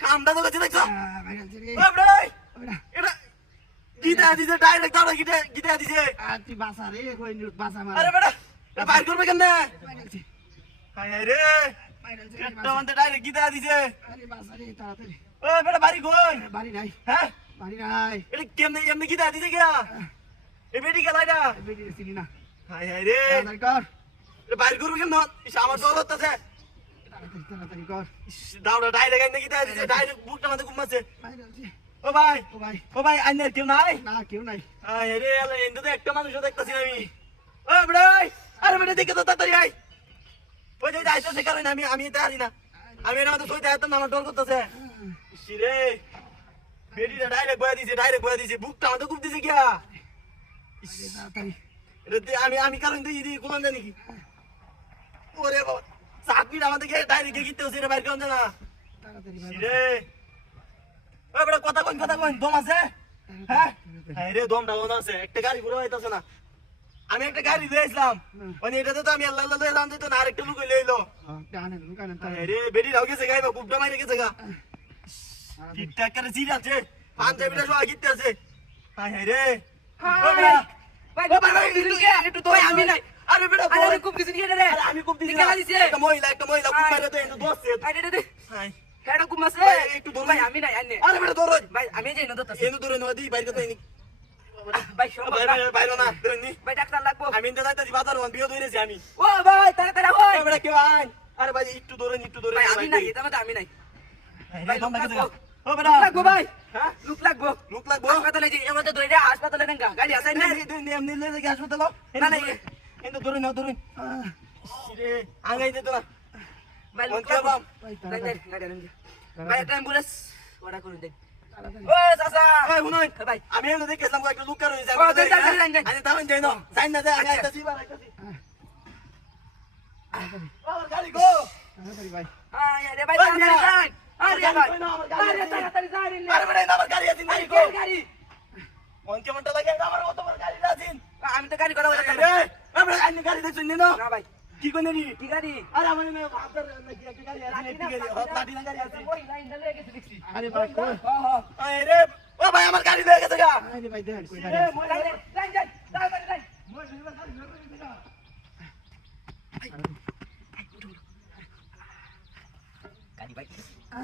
কামটা তো কাছে দেখছো গীতা দিছে ডাইরেক্ট দাও গীতা দিছে তুই বাসা রে কই বাসা মার আরে বেটা বাইর করবে কেন হায় রে একটা মধ্যে ডাইরেক্ট গীতা দিছে আরে বাসা রে তাড়াতাড়ি ও বেটা বাড়ি কই বাড়ি নাই হ্যাঁ বাড়ি নাই এটা কেমনে কেমনে গীতা দিছে কিয়া এ বেটি গেলাইডা বেটি চিনি না হায় হায় রে তাড়াতাড়ি কর বাইর করবে কেন আমার দল হচ্ছে তাড়াতাড়ি কর দাওড়া ডাইরেক্ট আইনে গীতা দিছে ডাইরেক্ট বুকটা মধ্যে ঘুমাচ্ছে বাইরে আছে ও ভাই ও ভাই ও ভাই আইনের কেউ নাই না কেউ নাই হায় রে আলে এন্ড তো একটা মানুষও দেখতাছি আমি ও বেটাই আরে বেটা দেখে তো তাড়াতাড়ি আই ওই যে আইতাছে কারণ আমি এটা আছি না আমি এর মধ্যে সইতে আইতাম না আমার ডর করতেছে শিরে বেটিটা ডাইরেক্ট বয়া দিছে বুকটা আমাদের খুব দিছে কিয়া তাড়াতাড়ি এটা আমি কারণ তো ইদি কোন জানি কি ওরে বাবা চাকরিটা আমাদেরকে ডাইরেক্ট গিতে হচ্ছে রে বাইরে কোন জানা তাড়াতাড়ি শিরে ও বেটা কথা কইন দম আছে হ্যাঁ হ্যাঁ রে দমটা মনে আছে একটা গাড়ি পুরো হইতাছে না আমি একটা গাড়ি লইছিলাম মানে এটাতে তো আমি আল্লাহ আল্লাহ এলাম তো না আরেকটা লোক লইলো কানে কানে আরে বেটি রাও গেছে গাইবা কুপটা মাইরে গেছে গা ঠিকঠাক করে জির আছে পাঞ্জাবিটা সব গিতে আছে হায় রে ও বেটা ভাই একটু তো আমি নাই আরে বেটা আরে খুব কিছু নিয়ে রে আরে আমি কুপ দিছি কে লাগিছে একটা মহিলা কুপ মাইরে তো এনে দোস্ত আরে রে হাই হেডা কুম আছে ভাই একটু ধরুন ভাই আমি নাই আনে আরে বেটা ধরো ভাই আমি যাই না দতাছি এনে ধরে নদী বাইরে কত এনে ভাই সব বাইরে না ধরনি ভাই ডাক্তার লাগবো আমি ইন্দা যাইতাছি বাজার ওয়ান বিয়ে ধরেছি আমি ও ভাই তাড়াতাড়ি ওই এ বেটা কে ভাই আরে ভাই একটু ধরে ভাই আমি নাই এটা মত আমি নাই ভাই দম লাগে ও বেটা লাগবো ভাই হ্যাঁ লুক লাগবো লোক লাগবো হাসপাতালে যাই আমাদের ধরে হাসপাতালে নেঙ্গা গাড়ি আছে না এমনি লেগে হাসপাতাল না না কিন্তু ধরে না ধরে রে আগাই দে তোরা ভাই লুক কোন লাগবো বাম ভাই গাড়ি আনুন ভাই একটা অ্যাম্বুলেন্স ওটা করুন দেন তাড়াতাড়ি ও চাচা ভাই শুনুন ভাই আমি এমনি দেখেছিলাম একটা লোক কার হইছে ও, যাই, যাই। আমি তাহলে যাই না যাই না যাই আমি আইতাছি বার আইতাছি ও গাড়ি গো তাড়াতাড়ি ভাই আরে ভাই তাড়াতাড়ি যান আরে ভাই আরে তাড়াতাড়ি যান আরে বেটা আমার গাড়ি আছে নাই গো গাড়ি মন কেমনটা লাগে আমার অত বড় গাড়ি আছে আমি তো গাড়ি কথা বলে রে আমরা আইনে গাড়ি দেখছুন না না ভাই কি কোন নি কি গাড়ি আরে আমার না আপনার নাকি একটা গাড়ি আছে একটি গাড়ি লাঠি না গাড়ি আছে ওই লাইনটা লেগে গেছে দেখছি আরে ভাই কই আরে ও ভাই আমার গাড়ি লয়ে গেছে গা আরে ভাই দেখ কই রে গাড়ি মই লাইন যান তাড়াতাড়ি যান গাড়ি ভাই আ